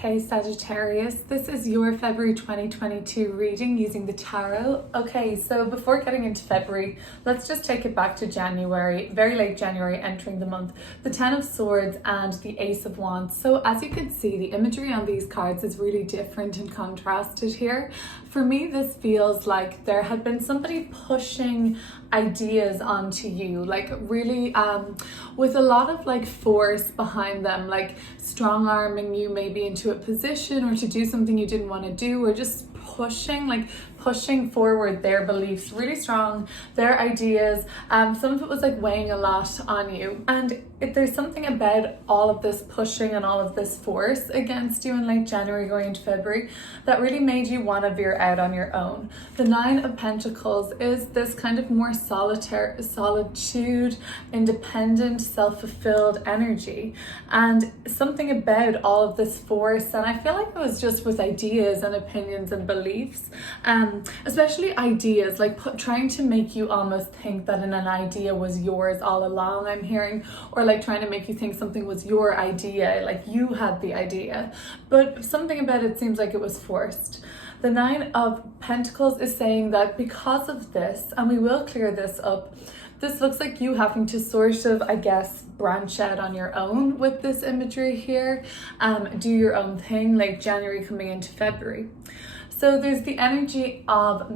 Hey Sagittarius, this is your February 2022 reading using the tarot. Okay, so before getting into February, let's just take it back to January, very late January, entering the month. The Ten of Swords and the Ace of Wands. So as you can see, the imagery on these cards is really different and contrasted here. For me, this feels like there had been somebody pushing ideas onto you, like really with a lot of like force behind them, like strong arming you maybe into a position or to do something you didn't want to do, or just pushing forward their beliefs really strong, their ideas. Some of it was like weighing a lot on you, and there's something about all of this pushing and all of this force against you in late January going into February that really made you want to veer out on your own. The Nine of Pentacles is this kind of more solitude, independent, self-fulfilled energy, and something about all of this force, and I feel like it was just with ideas and opinions and beliefs, especially ideas, like trying to make you almost think that an idea was yours all along, I'm hearing, or like trying to make you think something was your idea, like you had the idea, but something about it seems like it was forced. The Nine of Pentacles is saying that because of this, and we will clear this up, this looks like you having to sort of, I guess, branch out on your own with this imagery here, do your own thing, like January coming into February. So there's the energy of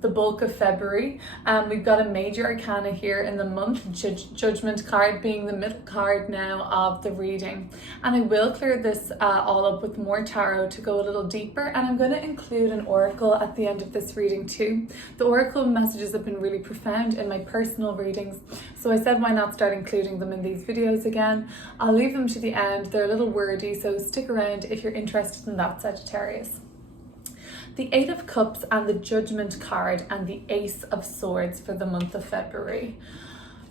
the bulk of February. We've got a major arcana here in the month, Judgment card being the middle card now of the reading. And I will clear this all up with more tarot to go a little deeper, and I'm going to include an oracle at the end of this reading too. The oracle messages have been really profound in my personal readings, so I said why not start including them in these videos again. I'll leave them to the end. They're a little wordy, so stick around if you're interested in that, Sagittarius. The Eight of Cups and the Judgment card and the Ace of Swords for the month of February.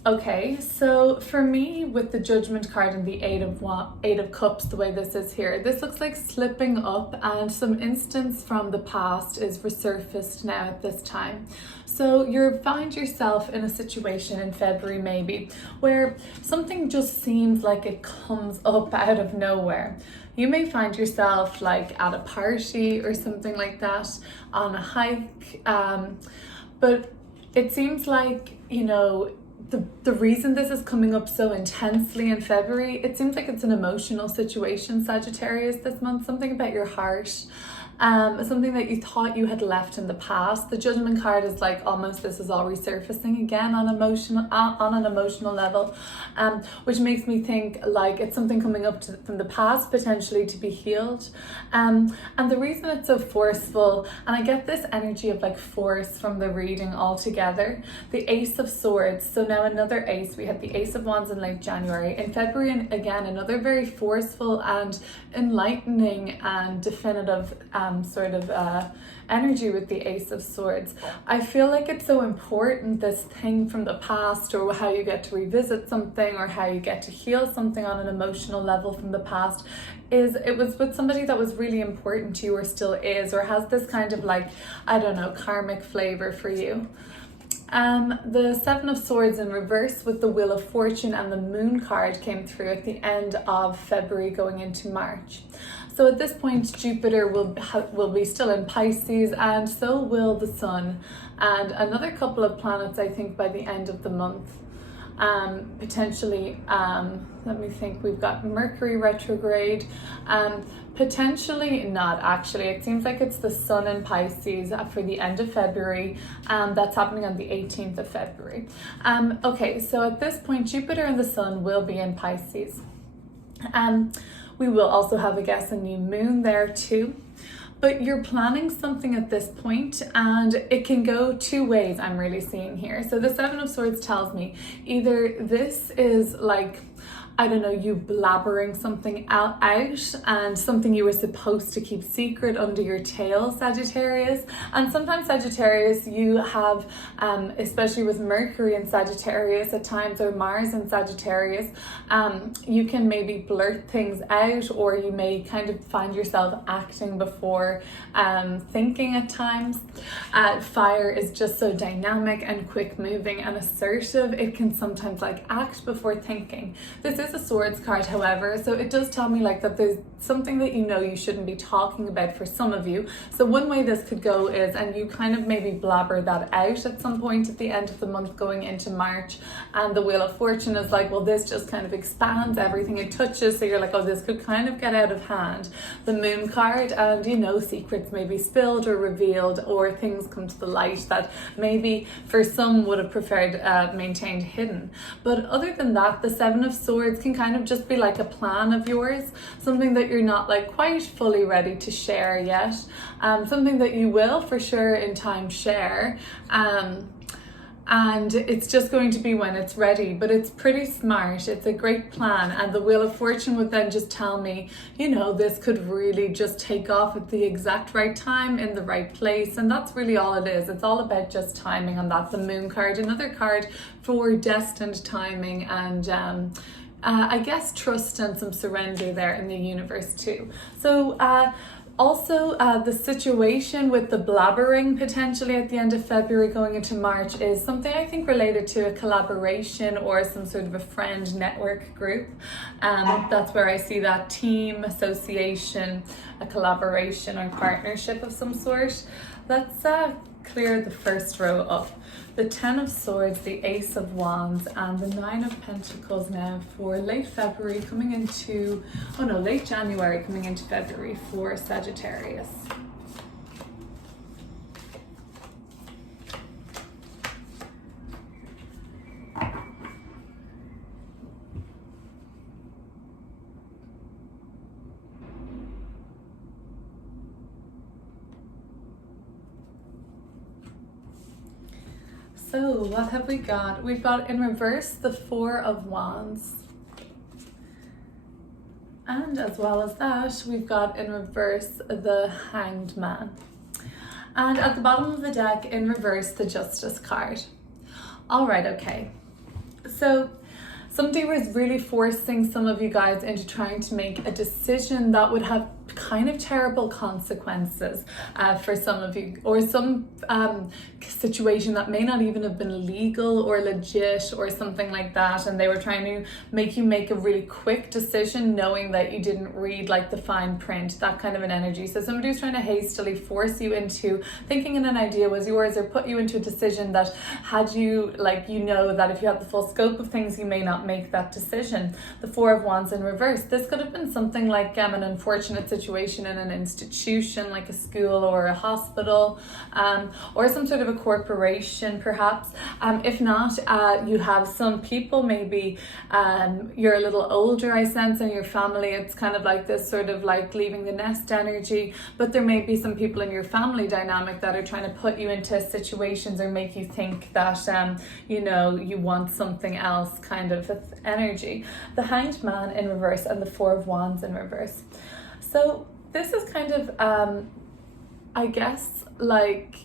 Okay, so for me, with the Judgment card and the Eight of Cups, the way this is here, this looks like slipping up, and some instance from the past is resurfaced now at this time. So you find yourself in a situation in February maybe where something just seems like it comes up out of nowhere. You may find yourself like at a party or something like that, on a hike, but it seems like, you know, the reason this is coming up so intensely in February, it seems like it's an emotional situation, Sagittarius, this month, something about your heart. Something that you thought you had left in the past. The Judgment card is like almost this is all resurfacing again on an emotional level, which makes me think like it's something coming up from the past, potentially to be healed. And the reason it's so forceful, and I get this energy of like force from the reading altogether, the Ace of Swords. So now another ace. We had the Ace of Wands in late January. In February, and again, another very forceful and enlightening and definitive energy with the Ace of Swords. I feel like it's so important, this thing from the past, or how you get to revisit something, or how you get to heal something on an emotional level from the past, is it was with somebody that was really important to you, or still is, or has this kind of like, I don't know, karmic flavor for you. The Seven of Swords in reverse with the Wheel of Fortune and the Moon card came through at the end of February going into March. So at this point, Jupiter will be still in Pisces, and so will the Sun, and another couple of planets, I think, by the end of the month. Potentially, let me think, we've got Mercury retrograde, potentially not actually. It seems like it's the Sun in Pisces for the end of February. That's happening on the 18th of February. Okay, so at this point, Jupiter and the Sun will be in Pisces. We will also have, I guess, a new moon there too. But you're planning something at this point, and it can go two ways, I'm really seeing here. So the Seven of Swords tells me either this is like, I don't know, you blabbering something out and something you were supposed to keep secret under your tail, Sagittarius. And sometimes, Sagittarius, you have, especially with Mercury in Sagittarius at times, or Mars in Sagittarius, you can maybe blurt things out, or you may kind of find yourself acting before thinking at times. Fire is just so dynamic and quick moving and assertive. It can sometimes like act before thinking. This is is a Swords card, however, so it does tell me like that there's something that you know you shouldn't be talking about for some of you. So one way this could go is, and you kind of maybe blabber that out at some point at the end of the month going into March, and the Wheel of Fortune is like, well, this just kind of expands everything it touches, so you're like, oh, this could kind of get out of hand. The Moon card, and you know, secrets may be spilled or revealed, or things come to the light that maybe for some would have preferred maintained hidden. But other than that, the Seven of Swords can kind of just be like a plan of yours, something that you're not like quite fully ready to share yet, something that you will for sure in time share, and it's just going to be when it's ready. But it's pretty smart, it's a great plan. And the Wheel of Fortune would then just tell me, you know, this could really just take off at the exact right time in the right place, and that's really all it is. It's all about just timing, and that's the Moon card, another card for destined timing and I guess trust and some surrender there in the universe too. So also, the situation with the blabbering potentially at the end of February going into March is something I think related to a collaboration or some sort of a friend network group. That's where I see that team, association, a collaboration or partnership of some sort. Let's clear the first row up. The Ten of Swords, the Ace of Wands, and the Nine of Pentacles now for late February coming into, late January coming into February for Sagittarius. So what have we got? We've got in reverse the Four of Wands. And as well as that, we've got in reverse the Hanged Man. And at the bottom of the deck in reverse, the Justice card. All right, okay. So somebody was really forcing some of you guys into trying to make a decision that would have kind of terrible consequences for some of you, or some situation that may not even have been legal or legit or something like that, and they were trying to make you make a really quick decision knowing that you didn't read like the fine print, that kind of an energy. So somebody was trying to hastily force you into thinking an idea was yours, or put you into a decision that had you, like, you know that if you had the full scope of things you may not make that decision. The Four of Wands in reverse, this could have been something like an unfortunate situation in an institution like a school or a hospital, or some sort of a corporation perhaps. If not, you have some people, maybe you're a little older, I sense, in your family. It's kind of like this sort of like leaving the nest energy, but there may be some people in your family dynamic that are trying to put you into situations or make you think that you know, you want something else kind of energy. The Hanged Man in reverse and the Four of Wands in reverse. So this is kind of, I guess, like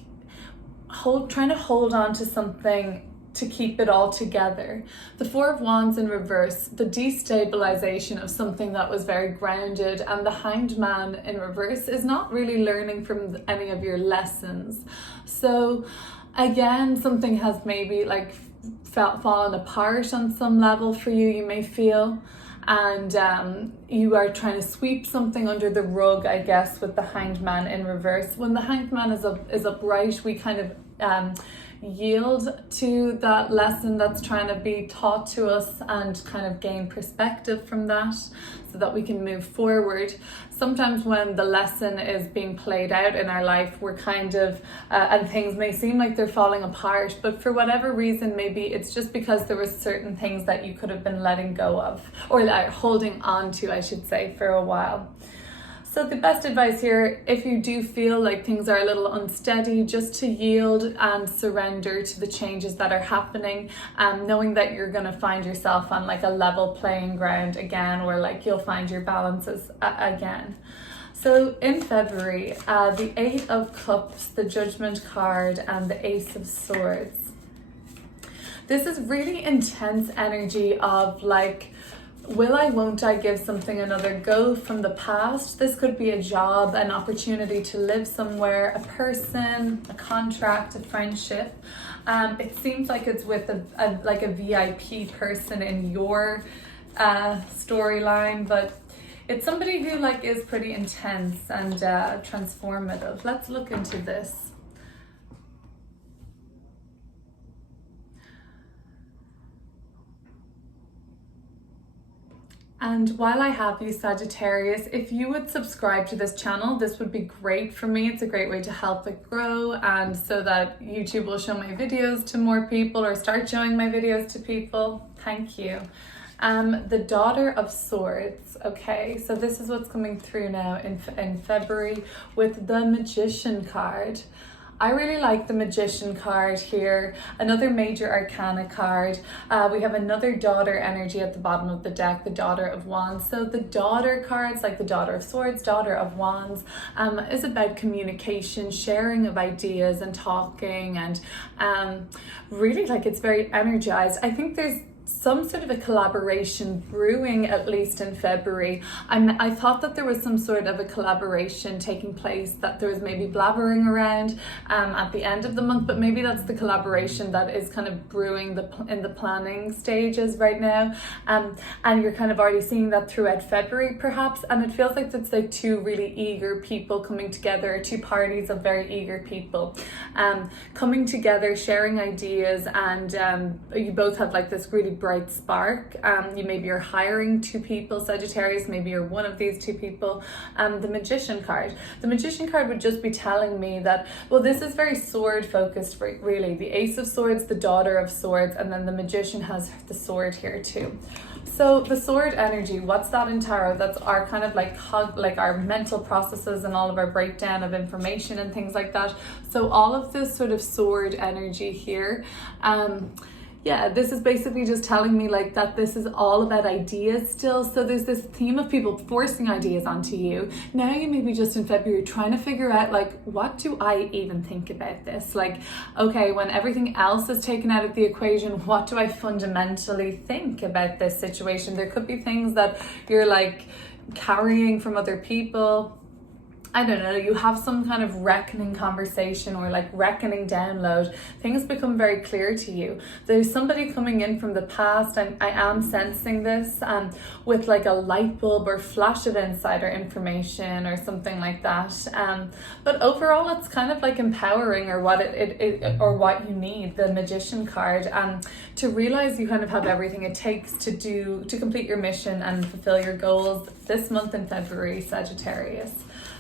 trying to hold on to something to keep it all together. The Four of Wands in reverse, the destabilization of something that was very grounded, and the Hanged Man in reverse is not really learning from any of your lessons. So again, something has maybe like fallen apart on some level for you, you may feel. And you are trying to sweep something under the rug, I guess, with the Hanged Man in reverse. When the Hanged Man is upright, we kind of yield to that lesson that's trying to be taught to us and kind of gain perspective from that so that we can move forward. Sometimes when the lesson is being played out in our life, we're kind of, and things may seem like they're falling apart, but for whatever reason, maybe it's just because there were certain things that you could have been letting go of, or holding on to, I should say, for a while. So the best advice here, if you do feel like things are a little unsteady, just to yield and surrender to the changes that are happening, knowing that you're going to find yourself on like a level playing ground again, or like you'll find your balances again. So in February, the Eight of Cups, the Judgment card, and the Ace of Swords. This is really intense energy of like, will I, won't I give something another go from the past? This could be a job, an opportunity to live somewhere, a person, a contract, a friendship. It seems like it's with a VIP person in your storyline, but it's somebody who like is pretty intense and transformative. Let's look into this. And while I have you, Sagittarius, if you would subscribe to this channel, this would be great for me. It's a great way to help it grow, and so that YouTube will show my videos to more people, or start showing my videos to people. Thank you. The Daughter of Swords. Okay, so this is what's coming through now in February with the Magician card. I really like the Magician card here, another major arcana card. We have another daughter energy at the bottom of the deck, the Daughter of Wands. So the daughter cards, like the Daughter of Swords, Daughter of Wands, is about communication, sharing of ideas and talking, and really like it's very energized. I think there's some sort of a collaboration brewing, at least in February. I thought that there was some sort of a collaboration taking place, that there was maybe blabbering around at the end of the month, but maybe that's the collaboration that is kind of brewing in the planning stages right now, and you're kind of already seeing that throughout February perhaps, and it feels like it's like two really eager people coming together, two parties of very eager people coming together, sharing ideas, and you both have like this really bright spark. You maybe you're hiring two people, Sagittarius, maybe you're one of these two people. The Magician card. The Magician card would just be telling me that, well, this is very sword focused, really. The Ace of Swords, the Daughter of Swords, and then the Magician has the sword here too. So the sword energy, what's that in tarot? That's our kind of like our mental processes and all of our breakdown of information and things like that. So all of this sort of sword energy here, yeah, this is basically just telling me like that this is all about ideas still. So there's this theme of people forcing ideas onto you. Now you may be just in February trying to figure out like, what do I even think about this? Like, okay, when everything else is taken out of the equation, what do I fundamentally think about this situation? There could be things that you're like carrying from other people. I don't know, you have some kind of reckoning conversation or like reckoning download. Things become very clear to you. There's somebody coming in from the past, and I am sensing this with like a light bulb or flash of insider information or something like that. But overall, it's kind of like empowering, or what or what you need, the Magician card, to realize you kind of have everything it takes to complete your mission and fulfill your goals this month in February, Sagittarius.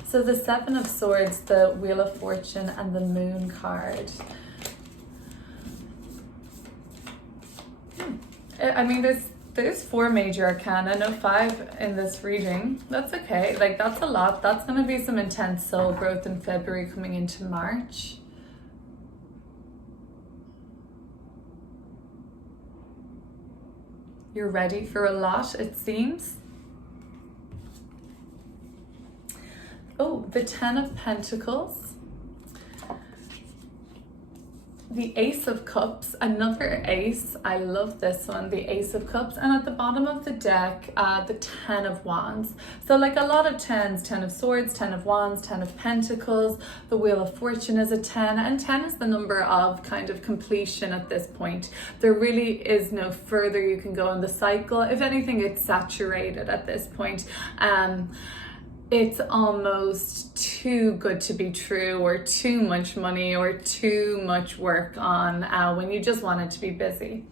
So the Seven of Swords, the Wheel of Fortune, and the Moon card. I mean, there's 4 major arcana, no 5 in this reading. That's okay, like that's a lot. That's going to be some intense soul growth in February coming into March. You're ready for a lot, it seems. Oh, the Ten of Pentacles, the Ace of Cups, another ace. I love this one, the Ace of Cups. And at the bottom of the deck, the Ten of Wands. So like a lot of tens, Ten of Swords, Ten of Wands, Ten of Pentacles. The Wheel of Fortune is a 10, and 10 is the number of kind of completion at this point. There really is no further you can go in the cycle. If anything, it's saturated at this point. It's almost too good to be true, or too much money, or too much work on when you just want it to be busy.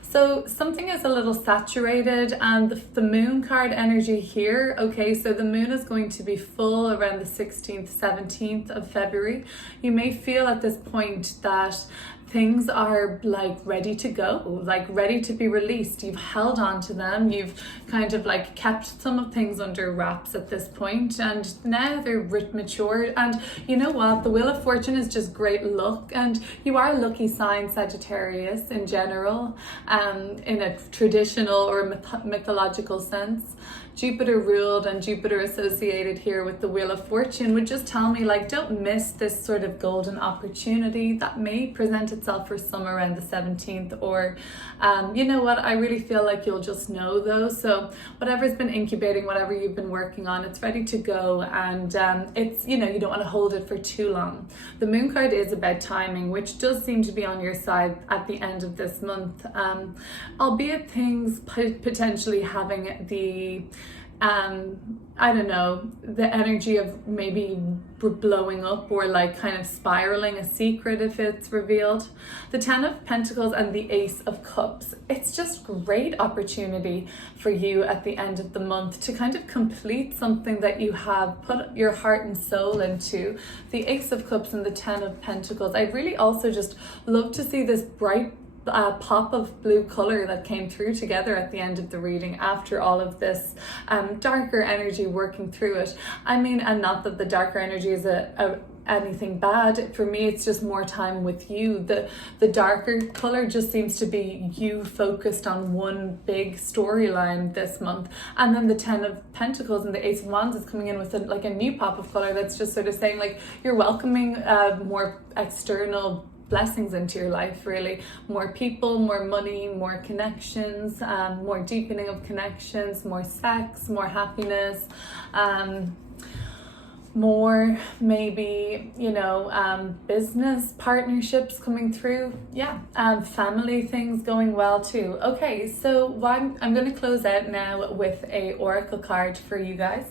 So something is a little saturated, and the Moon card energy here, okay, so the moon is going to be full around the 16th, 17th of February. You may feel at this point that things are like ready to go, like ready to be released. You've held on to them. You've kind of like kept some of things under wraps at this point, and now they're matured. And you know what? The Wheel of Fortune is just great luck, and you are a lucky sign, Sagittarius, in general, in a traditional or mythological sense. Jupiter ruled and Jupiter associated here with the Wheel of Fortune would just tell me, like, don't miss this sort of golden opportunity that may present itself for some around the 17th, or you know what, I really feel like you'll just know those. So whatever's been incubating, whatever you've been working on, it's ready to go, and it's, you know, you don't want to hold it for too long. The Moon card is about timing, which does seem to be on your side at the end of this month, albeit things potentially having the I don't know, the energy of maybe blowing up or like kind of spiraling a secret if it's revealed. The 10 of Pentacles and the Ace of Cups. It's just great opportunity for you at the end of the month to kind of complete something that you have put your heart and soul into. The Ace of Cups and the 10 of Pentacles. I really also just love to see this bright pop of blue color that came through together at the end of the reading after all of this darker energy working through it. I mean, and not that the darker energy is anything bad. For me, it's just more time with you. The darker color just seems to be you focused on one big storyline this month. And then the 10 of Pentacles and the Ace of Wands is coming in with like a new pop of color that's just sort of saying, like, you're welcoming more external blessings into your life, really. More people, more money, more connections, more deepening of connections, more sex, more happiness, more maybe, you know, business partnerships coming through. Yeah, family things going well too. Okay, so I'm going to close out now with a oracle card for you guys,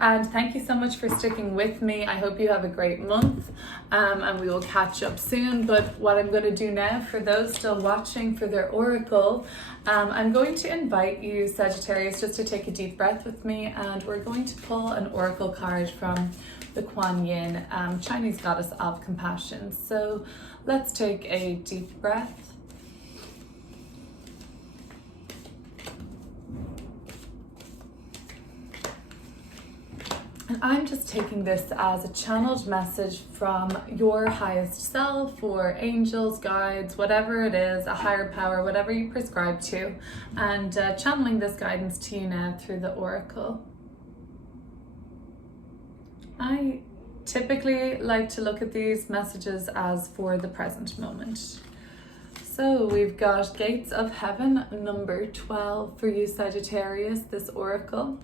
and thank you so much for sticking with me. I hope you have a great month, and we will catch up soon. But what I'm going to do now, for those still watching for their oracle, I'm going to invite you, Sagittarius, just to take a deep breath with me, and we're going to pull an oracle card from the Kuan Yin, Chinese goddess of compassion. So let's take a deep breath. And I'm just taking this as a channeled message from your highest self, or angels, guides, whatever it is, a higher power, whatever you prescribe to, and channeling this guidance to you now through the oracle. I typically like to look at these messages as for the present moment. So we've got Gates of Heaven, number 12 for you, Sagittarius, this oracle.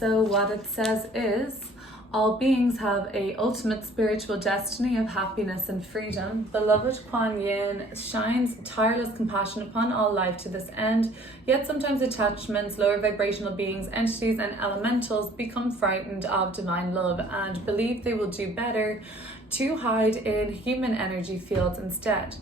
So what it says is, all beings have a ultimate spiritual destiny of happiness and freedom. Beloved Kuan Yin shines tireless compassion upon all life to this end, yet sometimes attachments, lower vibrational beings, entities, and elementals become frightened of divine love and believe they will do better to hide in human energy fields instead.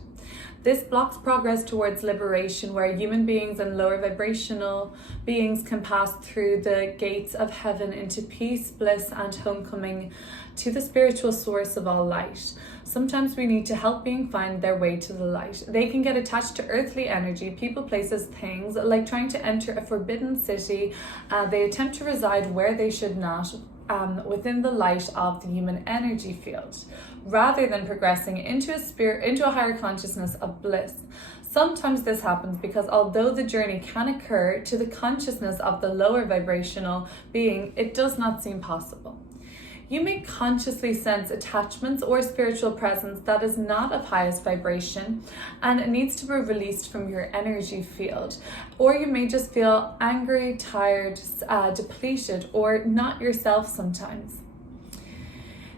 This blocks progress towards liberation, where human beings and lower vibrational beings can pass through the gates of heaven into peace, bliss, and homecoming to the spiritual source of all light. Sometimes we need to help beings find their way to the light. They can get attached to earthly energy, people, places, things, like trying to enter a forbidden city. They attempt to reside where they should not, within the light of the human energy field, rather than progressing into a higher consciousness of bliss. Sometimes this happens because although the journey can occur to the consciousness of the lower vibrational being, it does not seem possible. You may consciously sense attachments or spiritual presence that is not of highest vibration and it needs to be released from your energy field. Or you may just feel angry, tired, depleted, or not yourself sometimes.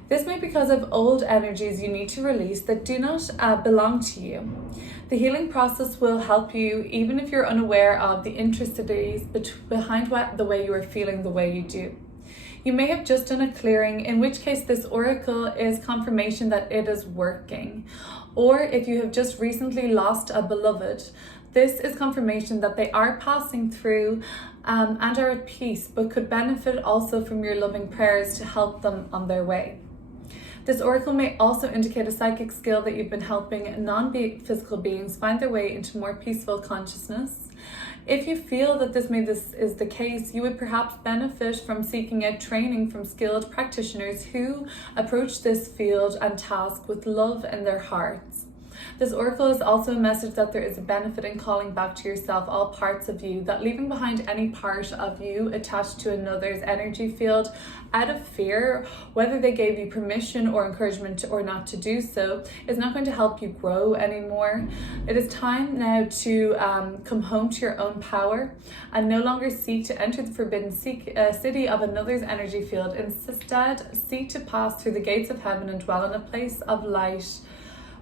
This may be because of old energies you need to release that do not belong to you. The healing process will help you even if you're unaware of the intricacies behind the way you are feeling the way you do. You may have just done a clearing, in which case this oracle is confirmation that it is working. Or if you have just recently lost a beloved, this is confirmation that they are passing through and are at peace, but could benefit also from your loving prayers to help them on their way. This oracle may also indicate a psychic skill that you've been helping non-physical beings find their way into more peaceful consciousness. If you feel that this is the case, you would perhaps benefit from seeking out training from skilled practitioners who approach this field and task with love in their hearts. This oracle is also a message that there is a benefit in calling back to yourself all parts of you, that leaving behind any part of you attached to another's energy field out of fear, whether they gave you permission or encouragement or not to do so, is not going to help you grow anymore. It is time now to come home to your own power and no longer seek to enter the forbidden city of another's energy field. Instead, seek to pass through the gates of heaven and dwell in a place of light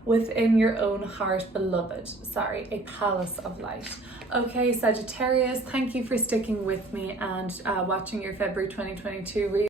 within your own heart, beloved. A palace of light. Okay, Sagittarius, thank you for sticking with me and watching your February 2022 reading.